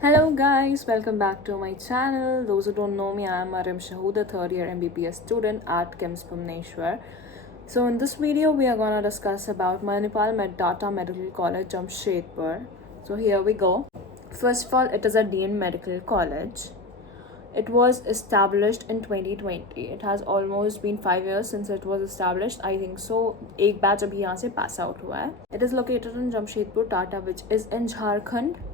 Hello guys, welcome back to my channel. Those who don't know me, I am Arim Shahood, a third year MBBS student at KIMS Bhubaneswar. So in this video, we are gonna discuss about Manipal Medata Medical College, Jamshedpur. So here we go. First of all, it is a deemed medical college. It was established in 2020. It has almost been 5 years since it was established. I think so. एक batch अभी यहाँ से pass out हुआ है. It is located in Jamshedpur, Tata, which is in Jharkhand.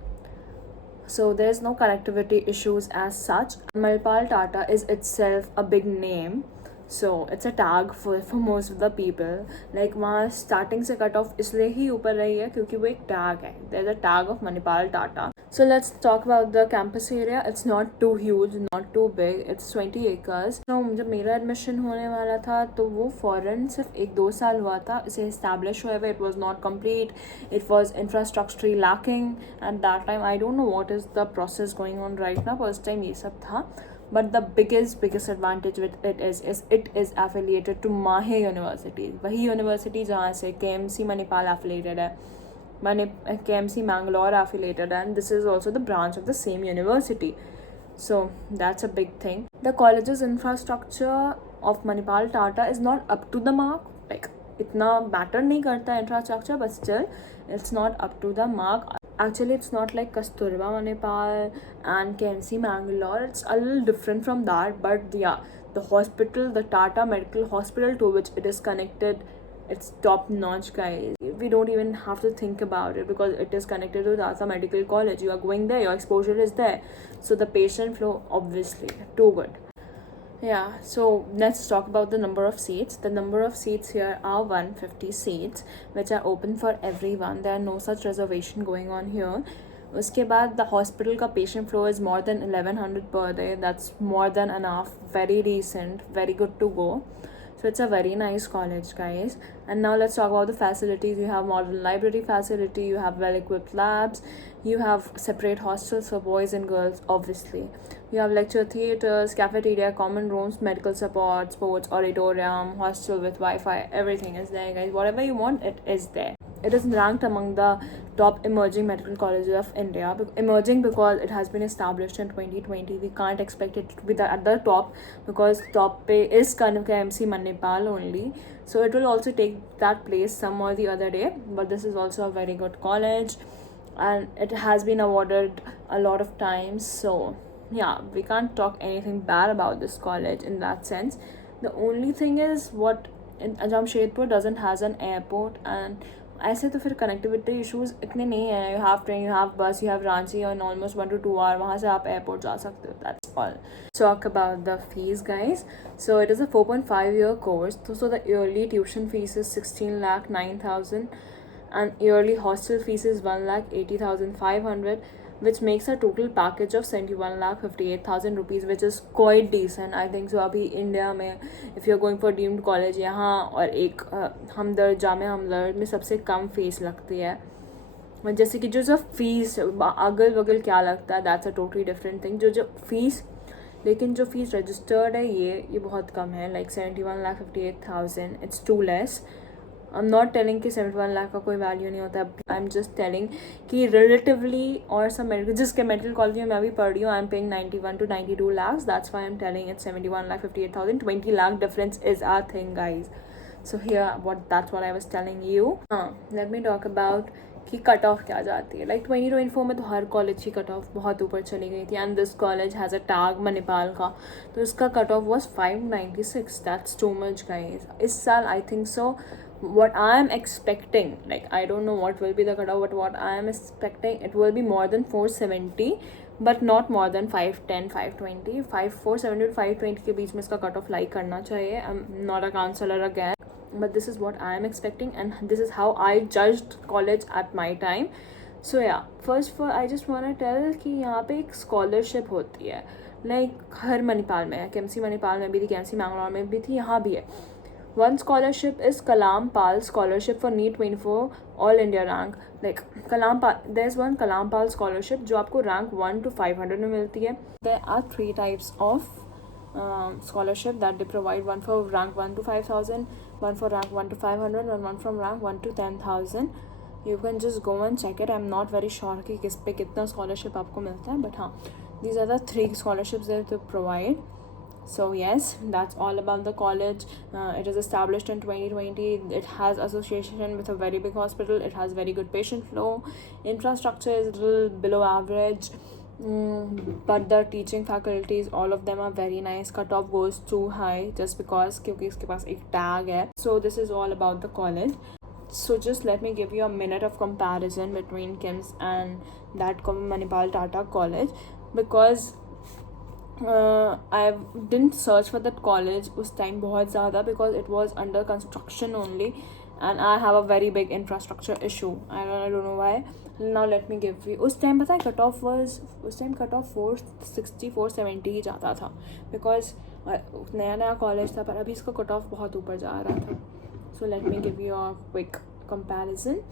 So there's no connectivity issues as such. Manipal Tata is itself a big name, so it's a tag for most of the people. Like वहाँ starting से cut off इसलिए ही ऊपर रही है क्योंकि वो एक tag है. There's a tag of Manipal Tata. So let's talk about the campus area. It's not too huge, not too big. It's 20 acres. So जब मेरा admission होने वाला था तो वो foreign सिर्फ 1-2 साल हुआ था इसे establish हुए. It was not complete. It was infrastructurally lacking at that time. I don't know what is the process going on right now. First time ये सब था. But the biggest advantage with it is it is affiliated to Mahe University. वही university जहाँ से KMC Manipal affiliated है. KMC Mangalore affiliated, and this is also the branch of the same university. So that's a big thing. The college's infrastructure of Manipal Tata is not up to the mark. Like itna matter nahi karta infrastructure, but still it's not up to the mark. Actually, it's not like Kasturba Manipal and KMC Mangalore. It's a little different from that, but yeah, the hospital, the Tata Medical Hospital to which it is connected, it's top notch, guys. We don't even have to think about it because it is connected to Tata Medical College. You are going there, your exposure is there, so the patient flow obviously too good. Yeah, so let's talk about the number of seats. The number of seats here are 150 seats, which are open for everyone. There are no such reservation going on here. उसके बाद the hospital का patient flow is more than 1100 per day. That's more than enough. Very decent, very good to go. So it's a very nice college, guys. And now let's talk about the facilities. You have modern library facility, you have well-equipped labs, you have separate hostels for boys and girls, obviously. You have lecture theaters, cafeteria, common rooms, medical support, sports, auditorium, hostel with Wi-Fi. Everything is there, guys. Whatever you want, it is there. It is ranked among the top emerging medical colleges of India. Emerging because it has been established in 2020. We can't expect it to be at the top because top pay is kind of KMC Manipal only. So it will also take that place some or the other day. But this is also a very good college, and it has been awarded a lot of times. So yeah, we can't talk anything bad about this college in that sense. The only thing is what in Jamshedpur doesn't has an airport, and ऐसे तो फिर connectivity issues इतने नहीं हैं. You have train, you have bus, you have Ranchi on almost 1 to 2 hours. वहाँ से आप airport जा सकते हो. That's all. Talk about the fees, guys. So it is a 4.5-year course. So the yearly tuition fees is 16,09,000, and yearly hostel fees is 1,80,500, which makes a total package of 71,58,000 rupees, which is quite decent, I think so. अभी India में if you're going for deemed college, यहाँ और एक हमदर्द, जामिया हमदर्द में सबसे कम fees लगती है. जैसे कि जो फीस अगल बगल क्या लगता है, that's a totally different thing. जो फीस, लेकिन जो फीस रजिस्टर्ड है ये बहुत कम है. Like 71,58,000. It's too less. I am not telling कि 71 लाख का कोई वैल्यू नहीं होता. आई एम जस्ट टेलिंग कि रिलेटिवली और सब मेडिकल, जिसके मेडिकल कॉलेज में मैं भी पढ़ रही हूँ, I am paying 91 to 92 lakhs. That's why I am telling it 71,58,000. 20 lakh difference is our thing, guys. So here, that's what I was telling you. Let me talk about कि cut off क्या जाती है. Like 2024 में तो हर college की cut off बहुत ऊपर चली गई थी, and this college has a tag Manipal का, तो इसका cut off was 596. That's too much, guys. इस साल I think so what I am expecting, like I don't know what will be the cutoff, but what I am expecting, it will be more than 470, but not more than 510, 520. 470 to 520 के बीच में इसका cut off like करना चाहिए. I'm not a counselor again, but this is what I am expecting, and this is how I judged college at my time. So yeah, first for I just want to tell कि यहाँ पे एक scholarship होती है. Like हर मणिपाल में है, KMC Manipal में भी थी, KMC मैंगलोर में भी थी, यहाँ भी है. One scholarship is Kalam Pal Scholarship for NEET 24 All India rank. Like Kalam Pal, there's one Kalam Pal Scholarship जो आपको rank 1 to 500 में मिलती है. There are 3 types of scholarship that they provide. One for rank 1 to 5,000, one for rank 1 to 500, and one from rank 1 to 10,000. You can just go and check it. I'm not very sure कि किस पे कितना scholarship आपको मिलता है, but हाँ, these are the 3 scholarships that they provide. So yes, that's all about the college. It is established in 2020. It has association with a very big hospital. It has very good patient flow. Infrastructure is a little below average. But the teaching faculties, all of them are very nice. Cutoff goes too high just because क्योंकि इसके पास एक tag है. So this is all about the college. So just let me give you a minute of comparison between KIMS and that Manipal Tata college, because I didn't search for that college उस time बहुत ज़्यादा, because it was under construction only and I have a very big infrastructure issue. I don't know why. Now let me give you, उस time पता है cut off 460 470 ही जाता था, because नया नया college था, पर अभी इसका cut off बहुत ऊपर जा रहा था. So let me give you a quick comparison.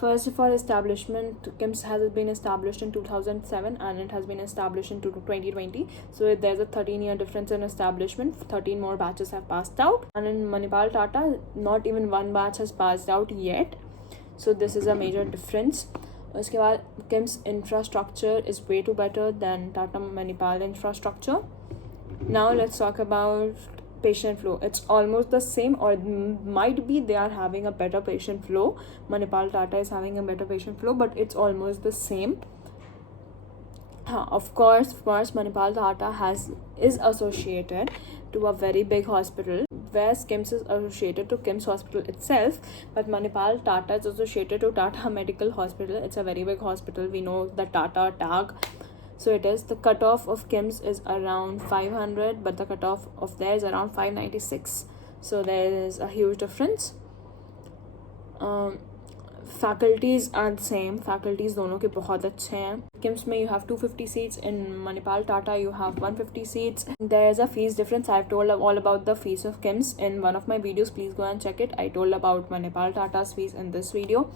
First of all, establishment, KIMS has been established in 2007 and it has been established in 2020. So there's a 13-year difference in establishment. 13 more batches have passed out, and in Manipal Tata, not even one batch has passed out yet. So this is a major difference. उसके बाद KIMS infrastructure is way too better than Tata Manipal infrastructure. Now let's talk about patient flow. It's almost the same, or might be they are having a better patient flow. Manipal Tata is having a better patient flow, but it's almost the same. Of course Manipal Tata is associated to a very big hospital, whereas KIMS is associated to KIMS hospital itself, but Manipal Tata is associated to Tata Medical Hospital. It's a very big hospital. We know the Tata tag. So it is, the cutoff of KIMS is around 500, but the cutoff of there is around 596. So there is a huge difference. Faculties are the same. Faculties दोनों के बहुत अच्छे हैं. KIMS में you have 250 seats. In Manipal Tata you have 150 seats. There is a fees difference. I've told all about the fees of KIMS in one of my videos. Please go and check it. I told about Manipal Tata's fees in this video.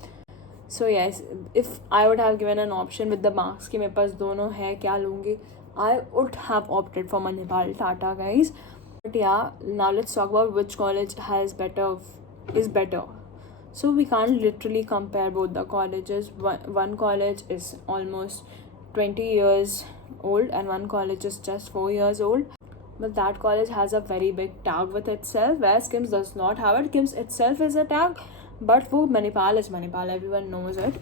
So yes, if I would have given an option with the marks कि मेरे पास दोनों है क्या लूँगी, I would have opted for Manipal Tata, guys. But yeah, now let's talk about which college is better. So we can't literally compare both the colleges. One college is almost 20 years old and one college is just 4 years old. But that college has a very big tag with itself, whereas KIMS does not have it. KIMS itself is a tag, but वो Manipal is Manipal, everyone knows it.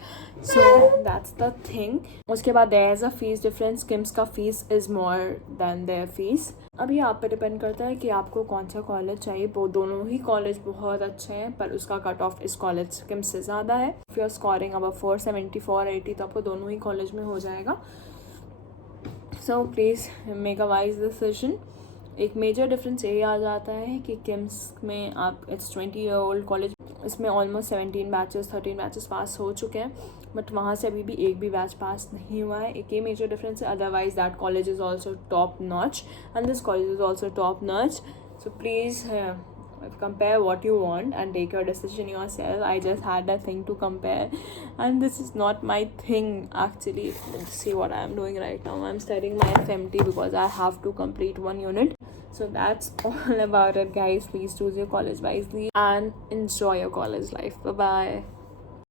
So that's the thing. उसके बाद there is a fees difference. KIMS का fees is more than their fees. अभी आप पे depend करता है कि आपको कौन सा कॉलेज चाहिए. वो दोनों ही कॉलेज बहुत अच्छे हैं, पर उसका कट ऑफ इस कॉलेज KIMS से ज़्यादा है. इफ़ यू आर स्कोरिंग अब 470 480 तो आपको दोनों ही कॉलेज में हो जाएगा. So please make a wise decision. एक मेजर डिफरेंस ये आ जाता है कि KIMS में आप इट्स 20-year-old कॉलेज, इसमें ऑलमोस्ट 13 बैचेस पास हो चुके हैं, बट वहाँ से अभी भी एक भी बैच पास नहीं हुआ है. एक ये मेजर डिफरेंस है. Otherwise that college is also top notch and this college is also top notch. So please compare what you want and take your decision yourself. I just had a thing to compare, and this is not my thing actually. See what I am doing right now. I'm studying my FMT because I have to complete one unit. So that's all about it, guys. Please choose your college wisely and enjoy your college life. Bye bye.